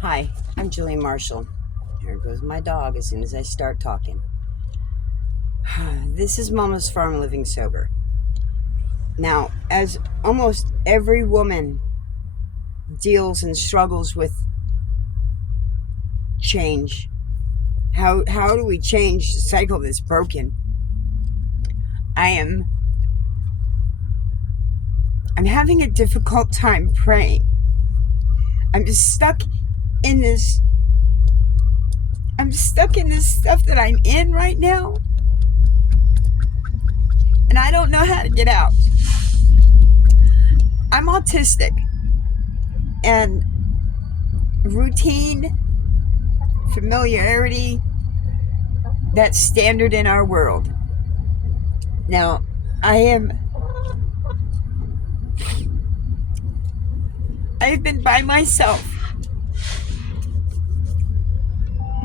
Hi, I'm Julie Marshall. Here goes my dog as soon as I start talking. This is Mama's Farm Living Sober. Now, as almost every woman deals and struggles with change, how do we change the cycle that's broken? I'm having a difficult time praying. I'm stuck in this stuff that I'm in right now. And I don't know how to get out. I'm autistic. And routine, familiarity, that's standard in our world. Now, I've been by myself.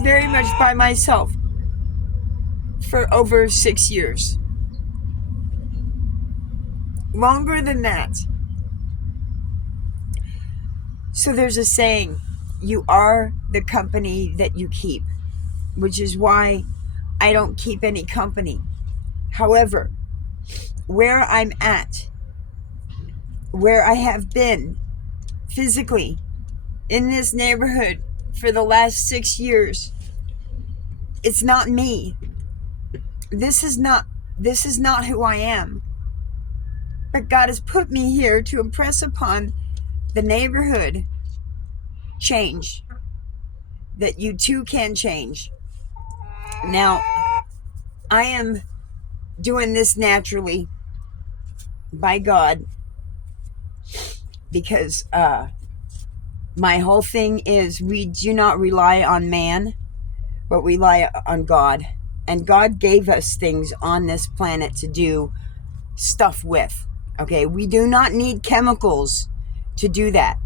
Very much by myself for over 6 years. Longer than that. So there's a saying, you are the company that you keep, which is why I don't keep any company. However, where I'm at, where I have been physically in this neighborhood for the last 6 years, it's not me. This is not who I am. But God has put me here to impress upon the neighborhood change, that you too can change. Now, I am doing this naturally by God because my whole thing is we do not rely on man, but we rely on God. And God gave us things on this planet to do stuff with. Okay, we do not need chemicals to do that.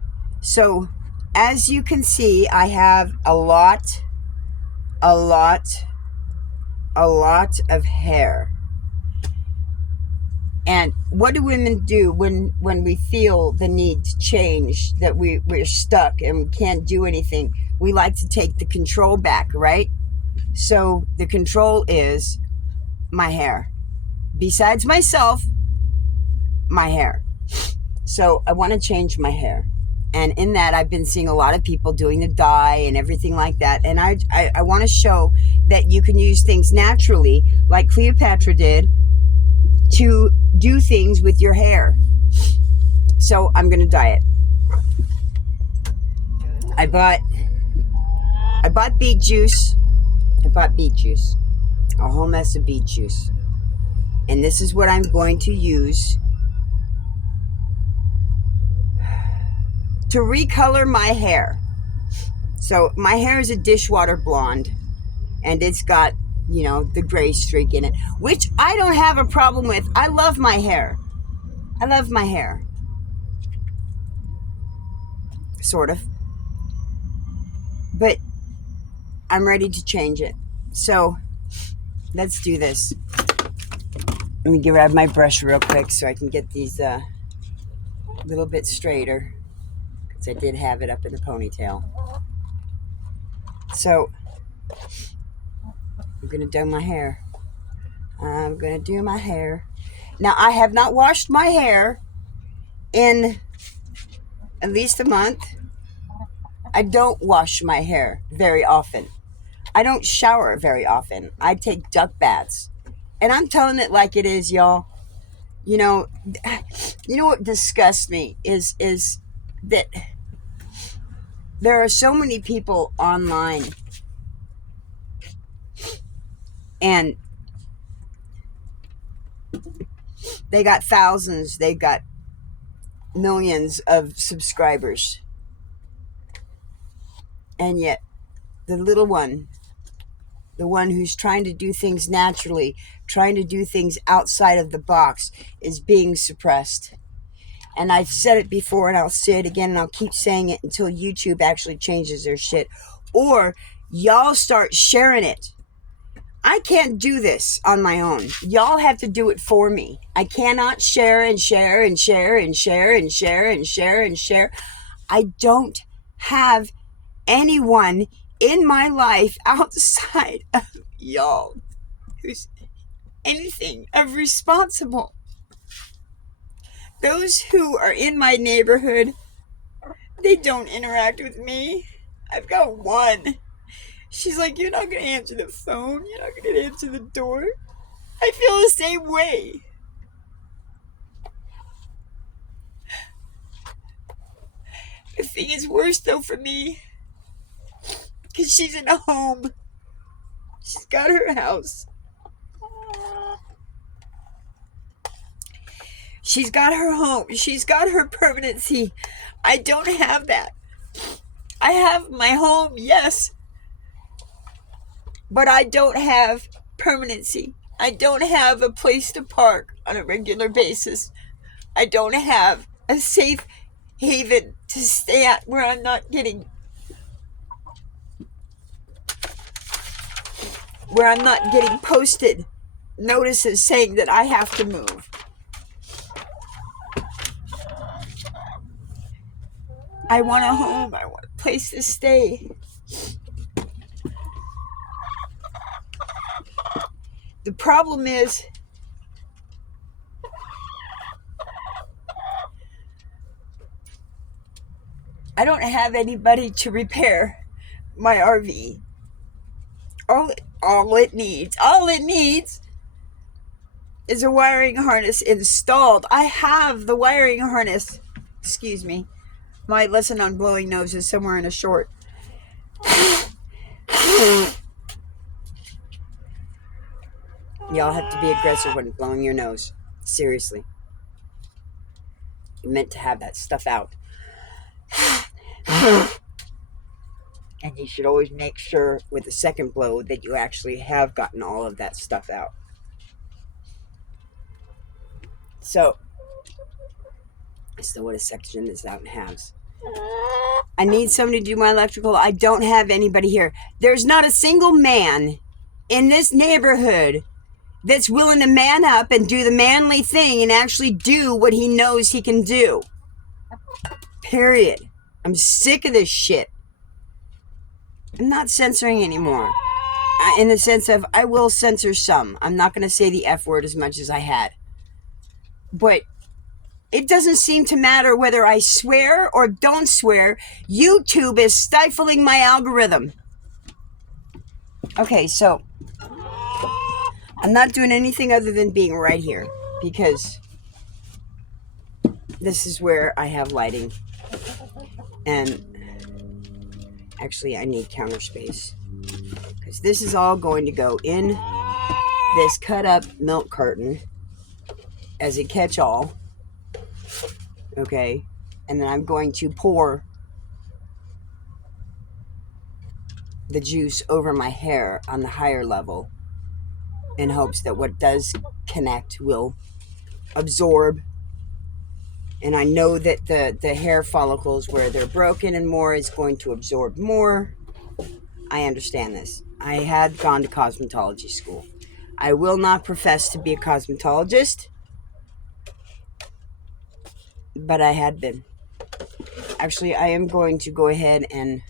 So, as you can see, I have a lot of hair. And what do women do when we feel the need to change, that we're stuck and we can't do anything? We like to take the control back, right? So the control is my hair. Besides myself, my hair. So I want to change my hair. And in that, I've been seeing a lot of people doing the dye and everything like that. And I want to show that you can use things naturally, like Cleopatra did, to do things with your hair. So I'm going to dye it. I bought beet juice. A whole mess of beet juice. And this is what I'm going to use to recolor my hair. So my hair is a dishwater blonde, and it's got, the gray streak in it, which I don't have a problem with. I love my hair. Sort of. But I'm ready to change it. So let's do this. Let me grab my brush real quick so I can get these a little bit straighter, because I did have it up in the ponytail. So I'm going to do my hair. Now, I have not washed my hair in at least a month. I don't wash my hair very often. I don't shower very often. I take duck baths. And I'm telling it like it is, y'all. You know what disgusts me is that there are so many people online, and they got thousands, they got millions of subscribers. And yet, the little one, the one who's trying to do things naturally, trying to do things outside of the box, is being suppressed. And I've said it before, and I'll say it again, and I'll keep saying it until YouTube actually changes their shit. Or y'all start sharing it. I can't do this on my own. Y'all have to do it for me. I cannot share and share and share and share and share and share and share. I don't have anyone in my life outside of y'all who's anything of responsible. Those who are in my neighborhood, they don't interact with me. I've got one. She's like, you're not going to answer the phone. You're not going to answer the door. I feel the same way. The thing is worse, though, for me, because she's in a home. She's got her house. She's got her home. She's got her permanency. I don't have that. I have my home, yes, but I don't have permanency. I don't have a place to park on a regular basis. I don't have a safe haven to stay at where I'm not getting posted notices saying that I have to move. I want a home. I want a place to stay. The problem is, I don't have anybody to repair my RV. All it needs is a wiring harness installed. I have the wiring harness. Excuse me. My lesson on blowing nose is somewhere in a short. Y'all have to be aggressive when blowing your nose. Seriously. You're meant to have that stuff out. And you should always make sure with the second blow that you actually have gotten all of that stuff out. So, I still want to section this out in halves. I need somebody to do my electrical. I don't have anybody here. There's not a single man in this neighborhood that's willing to man up and do the manly thing and actually do what he knows he can do. Period. I'm sick of this shit. I'm not censoring anymore. In the sense of, I will censor some. I'm not going to say the F word as much as I had. But it doesn't seem to matter whether I swear or don't swear. YouTube is stifling my algorithm. Okay, so I'm not doing anything other than being right here because this is where I have lighting. And actually, I need counter space because this is all going to go in this cut up milk carton as a catch-all. Okay, and then I'm going to pour the juice over my hair on the higher level in hopes that what does connect will absorb. And I know that the hair follicles where they're broken and more is going to absorb more. I understand this. I had gone to cosmetology school. I will not profess to be a cosmetologist, but I had been. Actually, I am going to go ahead and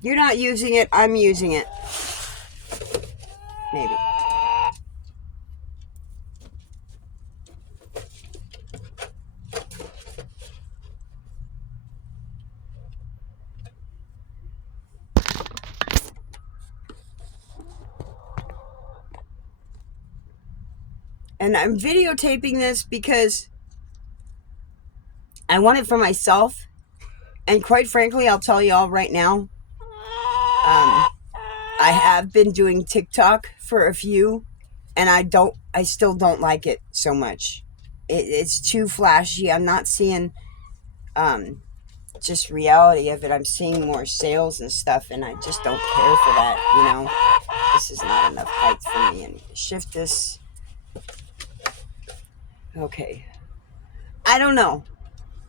you're not using it, I'm using it. Maybe. And I'm videotaping this because I want it for myself. And quite frankly, I'll tell y'all right now, I have been doing TikTok for a few, and I still don't like it so much. It's too flashy. I'm not seeing just reality of it. I'm seeing more sales and stuff, and I just don't care for that, you know. This is not enough height for me. And shift this. Okay. I don't know.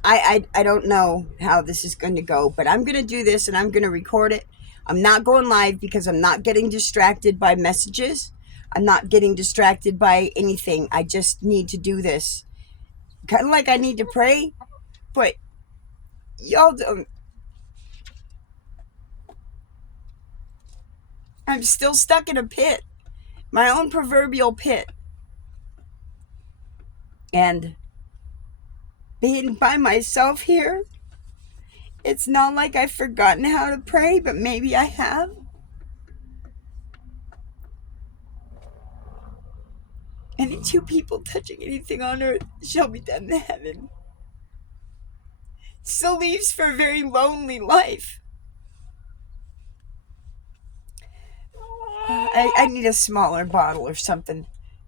I don't know how this is going to go, but I'm going to do this, and I'm going to record it. I'm not going live because I'm not getting distracted by messages. I'm not getting distracted by anything. I just need to do this Kind of like I need to pray, but y'all don't. I'm still stuck in a pit, my own proverbial pit. And being by myself here, it's not like I've forgotten how to pray, but maybe I have. Any two people touching anything on earth shall be done in heaven. Still leaves for a very lonely life. I need a smaller bottle or something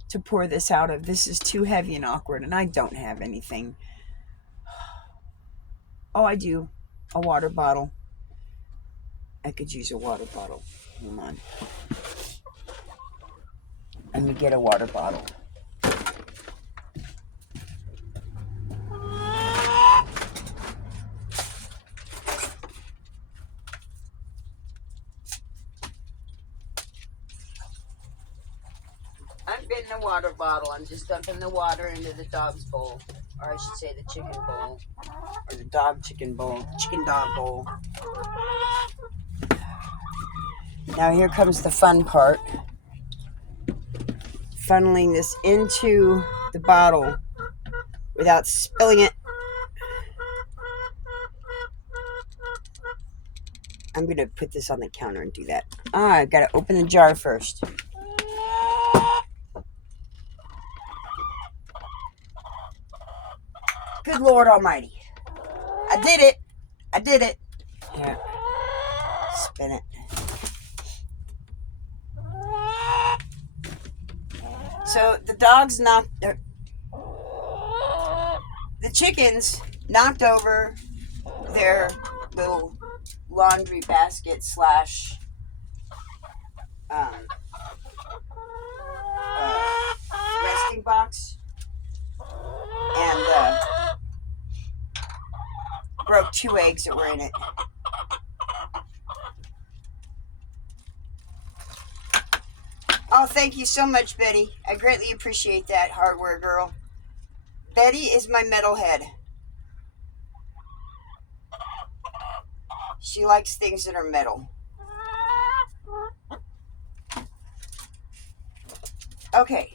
to pour this out of. This is too heavy and awkward, and I don't have anything. Oh, I do. A water bottle. I could use a water bottle. Hold on. Let me get a water bottle. I'm getting a water bottle. I'm just dumping the water into the dog's bowl. Or I should say the chicken bowl. Or the dog chicken bowl. Chicken dog bowl. Now here comes the fun part. Funneling this into the bottle without spilling it. I'm going to put this on the counter and do that. I've got to open the jar first. Good Lord Almighty. I did it. I did it. Here. Spin it. So the dogs knocked... The chickens knocked over their little laundry basket slash resting box and broke 2 eggs that were in it. Oh, thank you so much, Betty. I greatly appreciate that, hardware girl. Betty is my metalhead. She likes things that are metal. Okay.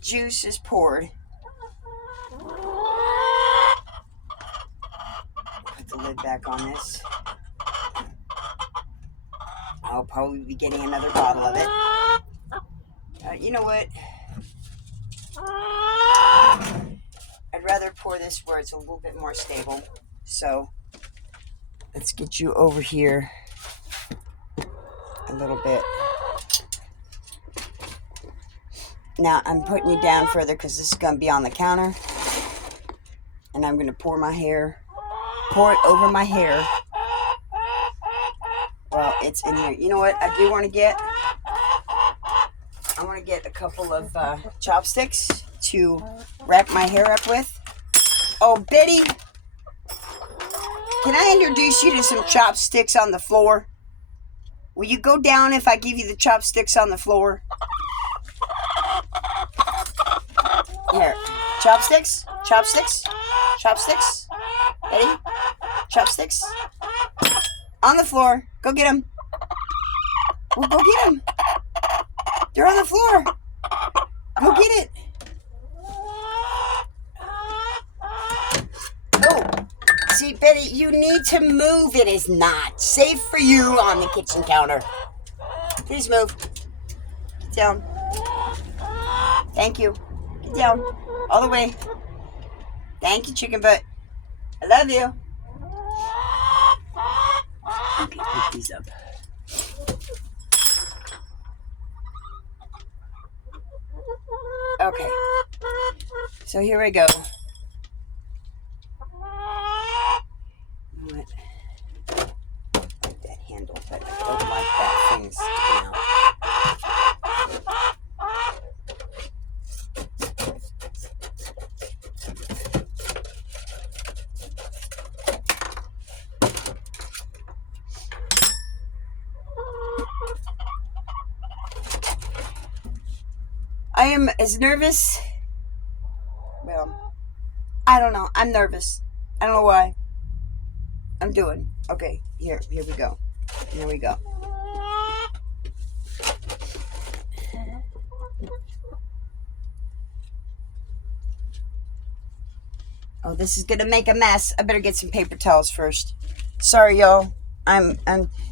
Juice is poured. Put the lid back on this. I'll probably be getting another bottle of it. You know what? I'd rather pour this where it's a little bit more stable. So let's get you over here a little bit. Now I'm putting you down further because this is going to be on the counter. And I'm going to pour it over my hair. Well, it's in here. You know what I do want to get? I want to get a couple of chopsticks to wrap my hair up with. Oh, Betty, can I introduce you to some chopsticks on the floor? Will you go down if I give you the chopsticks on the floor? Here, chopsticks, chopsticks, chopsticks. Betty, chopsticks. On the floor. Go get them. Well, go get them. They're on the floor. Go get it. Oh, see, Betty, you need to move. It is not safe for you on the kitchen counter. Please move. Get down. Thank you. Get down. All the way. Thank you, chicken butt. I love you. Okay, pick these up. Okay. So here we go. What? Like that handle, but I don't like that thing sticking out. I am as nervous. Well, I don't know. I'm nervous. I don't know why. I'm doing. Okay, here we go. Here we go. Oh, this is gonna make a mess. I better get some paper towels first. Sorry, y'all. I'm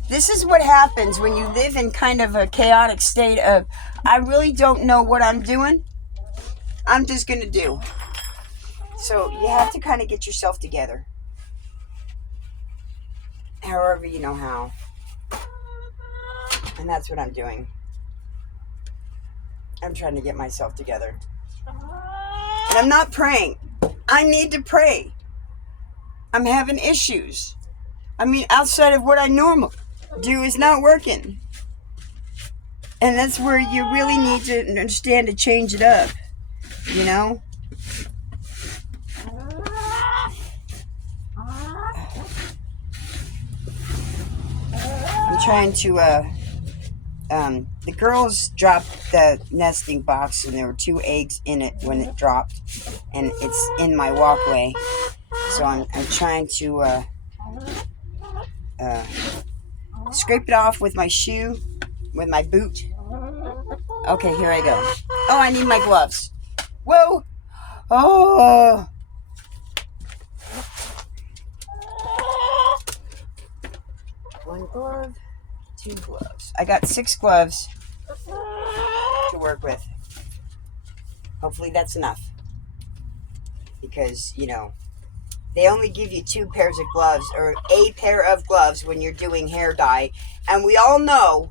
this is what happens when you live in kind of a chaotic state of, I really don't know what I'm doing. I'm just gonna do. So you have to kind of get yourself together. However you know how. And that's what I'm doing. I'm trying to get myself together. And I'm not praying. I need to pray. I'm having issues. I mean, outside of what I normally do is not working. And that's where you really need to understand to change it up. You know? I'm trying to, the girls dropped the nesting box and there were 2 eggs in it when it dropped. And it's in my walkway. So I'm trying to, scrape it off with my shoe, with my boot. Okay, here I go. Oh, I need my gloves. Whoa! Oh! One glove, 2 gloves. I got 6 gloves to work with. Hopefully that's enough. Because, you know, they only give you 2 pairs of gloves, or a pair of gloves when you're doing hair dye. And we all know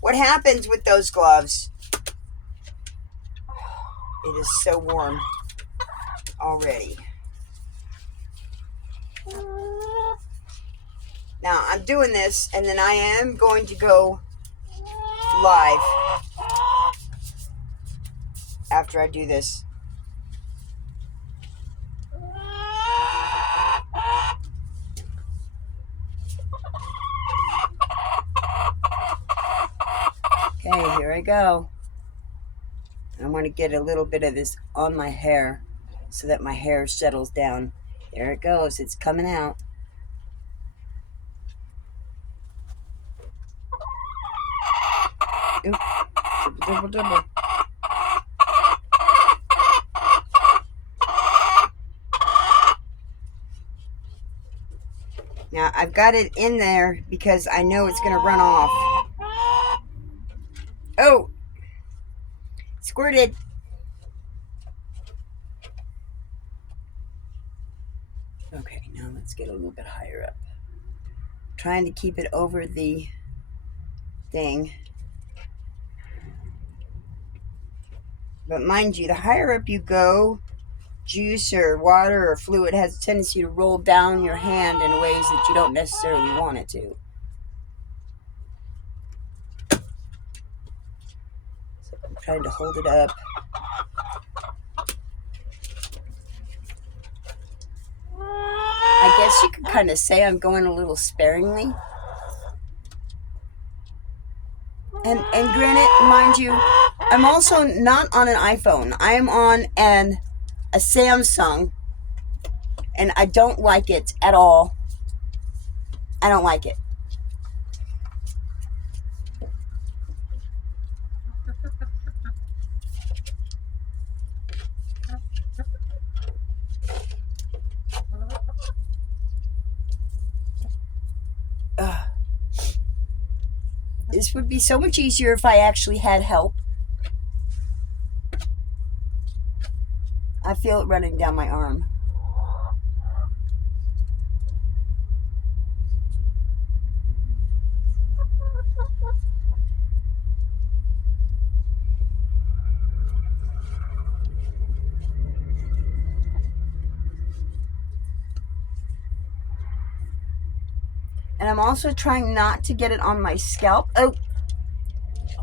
what happens with those gloves. It is so warm already. Now, I'm doing this, and then I am going to go live after I do this. Okay, here I go. I want to get a little bit of this on my hair so that my hair settles down. There it goes. It's coming out. Oop. Double, double, double. Now, I've got it in there because I know it's going to run off. Oh! Squirted. Okay, now let's get a little bit higher up. Trying to keep it over the thing. But mind you, the higher up you go, juice or water or fluid has a tendency to roll down your hand in ways that you don't necessarily want it to. So I'm trying to hold it up. I guess you could kind of say I'm going a little sparingly. And granted, mind you, I'm also not on an iPhone. I am on a Samsung, and I don't like it at all. I don't like it. This would be so much easier if I actually had help. I feel it running down my arm. And I'm also trying not to get it on my scalp. Oh,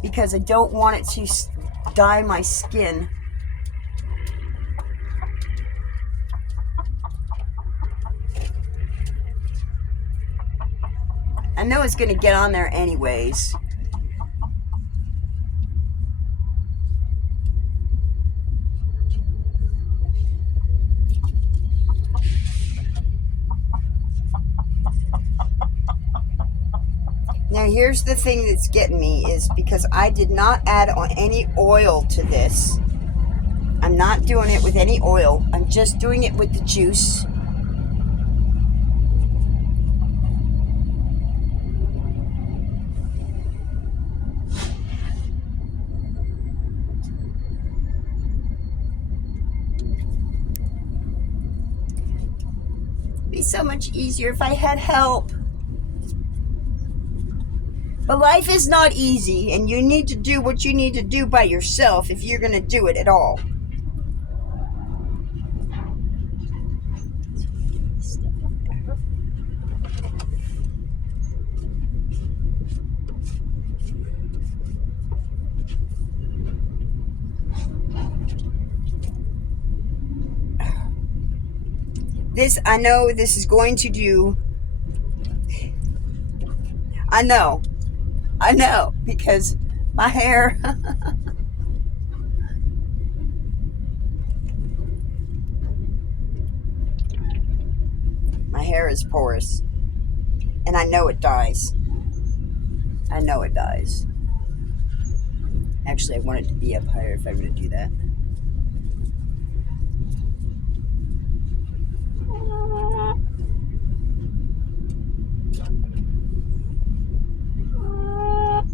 because I don't want it to dye my skin. I know it's going to get on there anyways. Now here's the thing that's getting me is because I did not add on any oil to this. I'm not doing it with any oil. I'm just doing it with the juice. It'd be so much easier if I had help. But life is not easy, and you need to do what you need to do by yourself if you're going to do it at all. This, I know this is going to do. I know, because my hair. My hair is porous. And I know it dies. I know it dies. Actually, I want it to be up higher if I'm going to do that.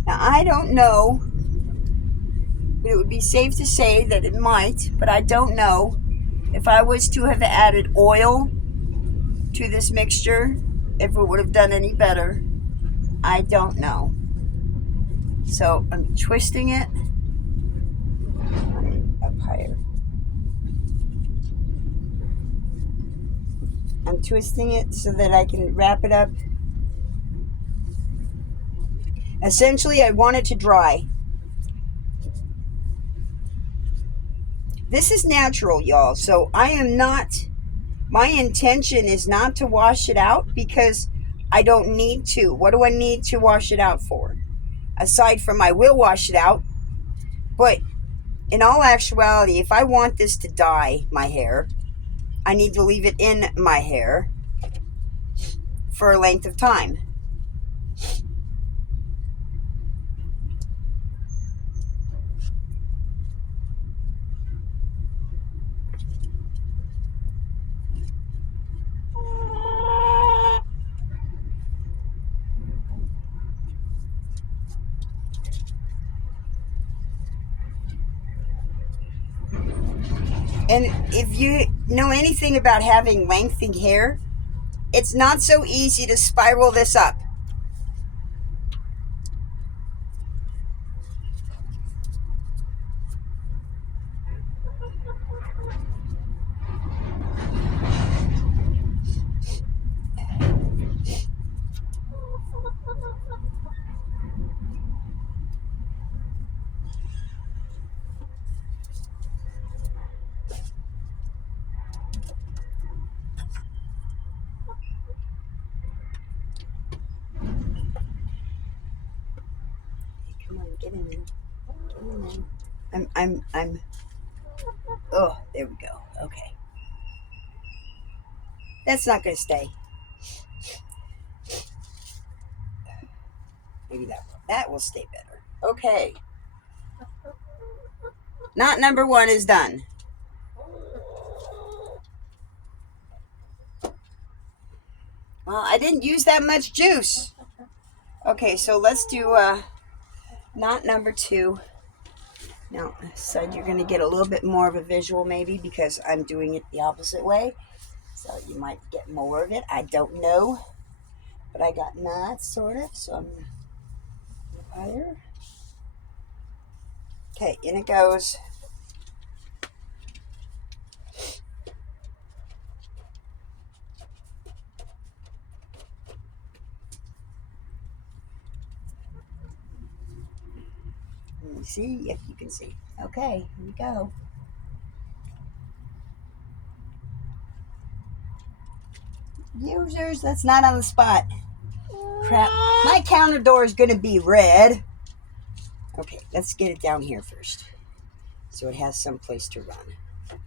Now, I don't know, but it would be safe to say that it might, but I don't know if I was to have added oil to this mixture, if it would have done any better. I don't know. So I'm twisting it up higher. I'm twisting it so that I can wrap it up. Essentially, I want it to dry. This is natural, y'all. So I am not, my intention is not to wash it out because I don't need to. What do I need to wash it out for? Aside from I will wash it out. But in all actuality, if I want this to dye my hair, I need to leave it in my hair for a length of time. And if you know anything about having lengthy hair, it's not so easy to spiral this up. Come on, get in there. Get in there. Oh, there we go. Okay. That's not going to stay. Maybe that will stay better. Okay. Knot number 1 is done. Well, I didn't use that much juice. Okay, so let's do knot number 2. Now, so you're going to get a little bit more of a visual maybe because I'm doing it the opposite way. So you might get more of it. I don't know. But I got knots, sort of. So I'm going to higher. Okay, in it goes. You see? Yep, you can see. Okay, here we go. Users, that's not on the spot. Crap. My counter door is going to be red. Okay, let's get it down here first. So it has some place to run.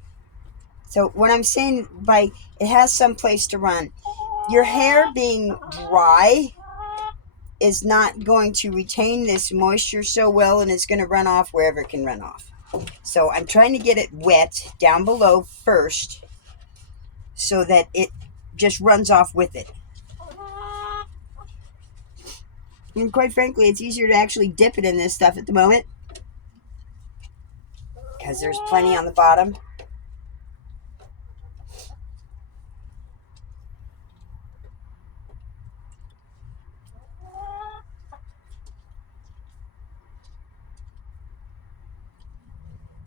So what I'm saying by it has some place to run, your hair being dry is not going to retain this moisture so well, and it's going to run off wherever it can run off. So I'm trying to get it wet down below first so that it just runs off with it. And quite frankly, it's easier to actually dip it in this stuff at the moment because there's plenty on the bottom.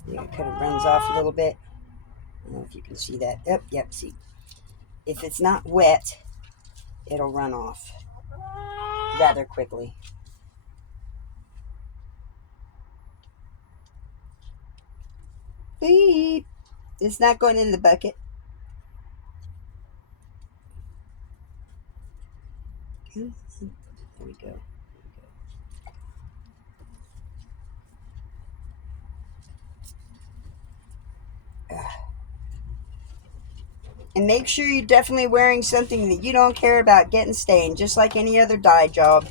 Yeah, it kind of runs off a little bit. I don't know if you can see that. Yep, see. If it's not wet, it'll run off rather quickly. Beep. It's not going in the bucket. Okay. There we go. And make sure you're definitely wearing something that you don't care about getting stained, just like any other dye job.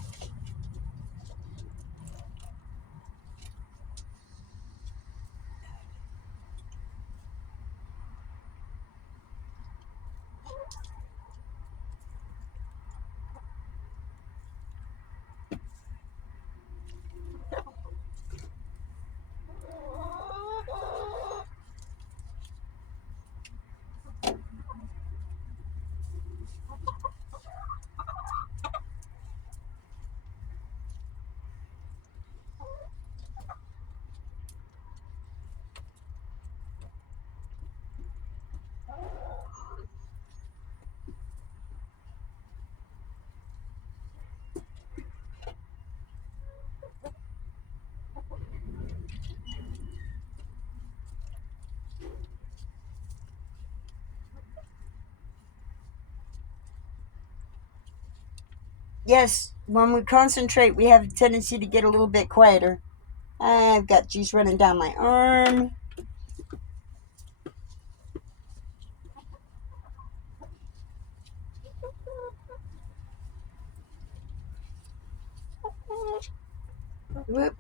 Yes, when we concentrate, we have a tendency to get a little bit quieter. I've got juice running down my arm. Whoop.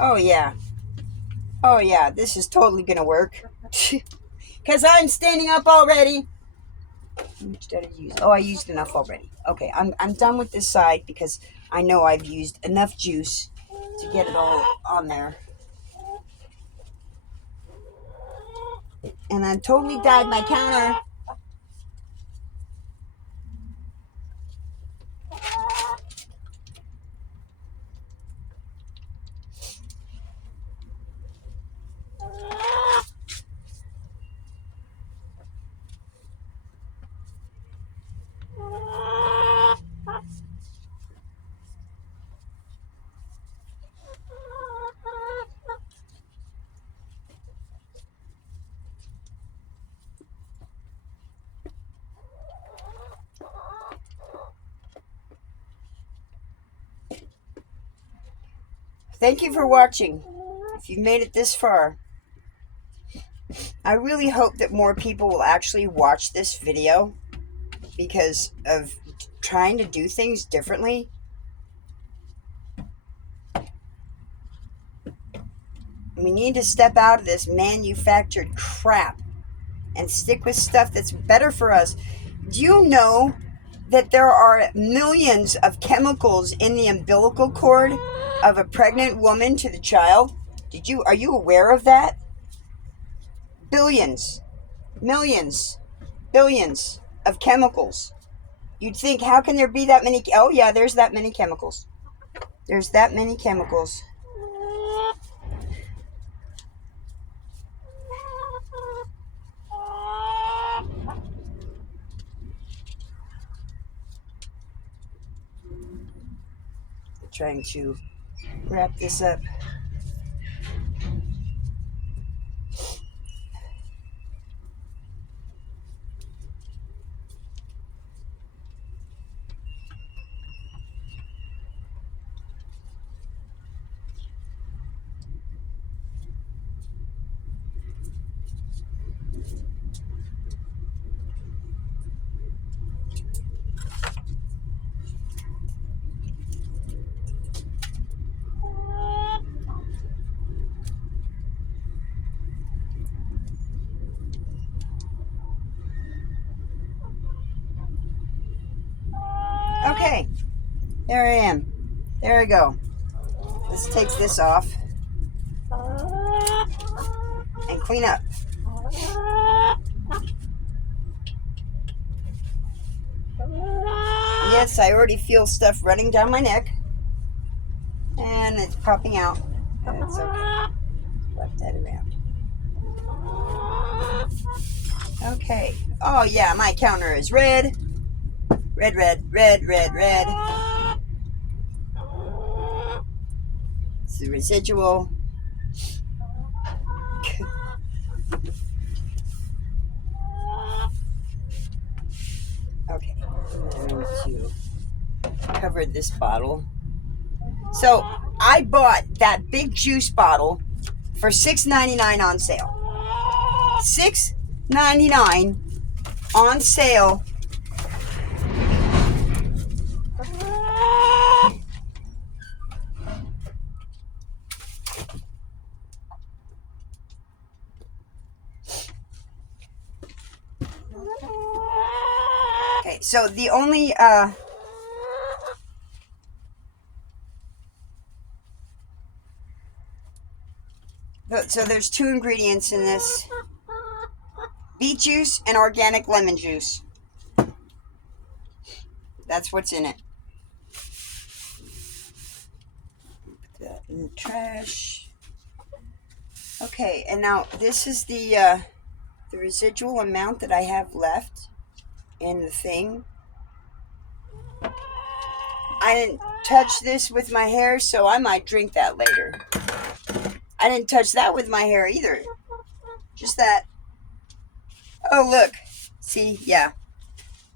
Oh, yeah. Oh, yeah, this is totally going to work. Because I'm standing up already. How much did I use? Oh, I used enough already. Okay, I'm done with this side because I know I've used enough juice to get it all on there. And I totally dyed my counter. Thank you for watching. If you've made it this far, I really hope that more people will actually watch this video because of trying to do things differently. We need to step out of this manufactured crap and stick with stuff that's better for us. Do you know that there are millions of chemicals in the umbilical cord of a pregnant woman to the child? Are you aware of that? Billions, millions, billions of chemicals. You'd think, how can there be that many? Oh yeah, there's that many chemicals. There's that many chemicals. Trying to wrap this up. Okay, there I am. There I go. Let's take this off and clean up. Yes, I already feel stuff running down my neck. And it's popping out. It's okay. Left that around. Okay. Oh yeah, my counter is red. Red, red, red, red, red. It's the residual. Okay. I'm going to cover this bottle. So I bought that big juice bottle for $6.99 on sale. $6.99 on sale. Okay, so the only so there's 2 ingredients in this: beet juice and organic lemon juice. That's what's in it. Put that in the trash. Okay, and now this is the residual amount that I have left in the thing. I didn't touch this with my hair, so I might drink that later. I didn't touch that with my hair either. Just that. Oh, look. See? Yeah.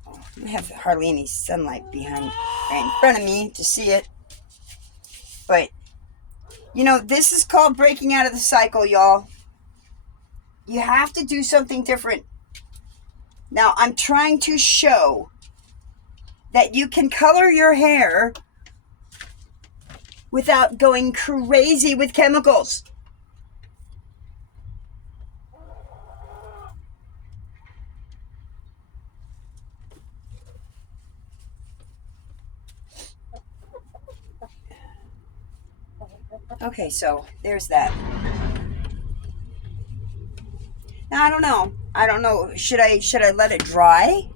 Oh, I have hardly any sunlight right in front of me to see it. But, you know, this is called breaking out of the cycle, y'all. You have to do something different. Now, I'm trying to show that you can color your hair without going crazy with chemicals. Okay, so there's that. Now I don't know. Should I let it dry?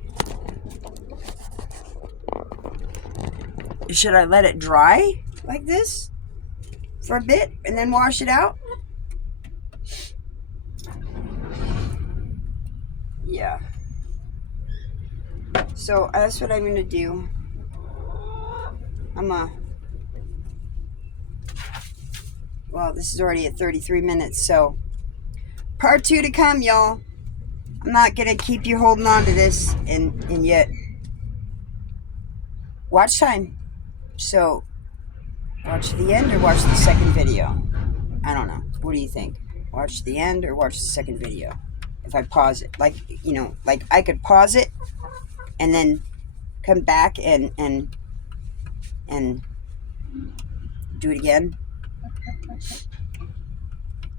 Should I let it dry like this for a bit and then wash it out? Yeah. So that's what I'm gonna do. Well, this is already at 33 minutes, so part 2 to come, y'all. I'm not gonna keep you holding on to this and yet watch time. So watch the end or watch the second video. I don't know. What do you think? Watch the end or watch the second video? If I pause it, like, you know, like I could pause it and then come back and do it again.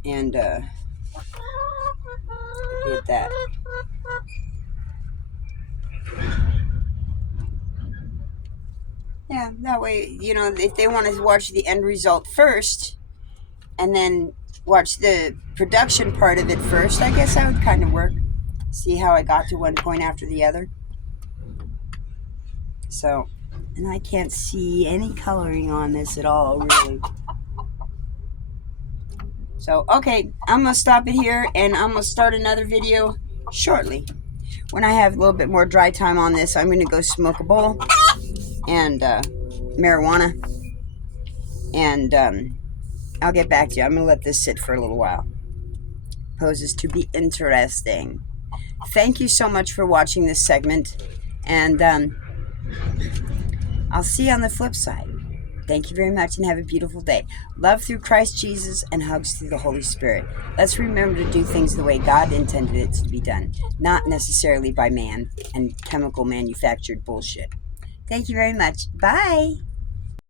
And be at that. Yeah, that way, you know, if they want to watch the end result first and then watch the production part of it first, I guess that would kind of work. See how I got to one point after the other. So, and I can't see any coloring on this at all, really. So, okay, I'm going to stop it here, and I'm going to start another video shortly. When I have a little bit more dry time on this, I'm going to go smoke a bowl and marijuana. And I'll get back to you. I'm going to let this sit for a little while. Poses to be interesting. Thank you so much for watching this segment. And I'll see you on the flip side. Thank you very much and have a beautiful day. Love through Christ Jesus and hugs through the Holy Spirit. Let's remember to do things the way God intended it to be done, not necessarily by man and chemical manufactured bullshit. Thank you very much. Bye.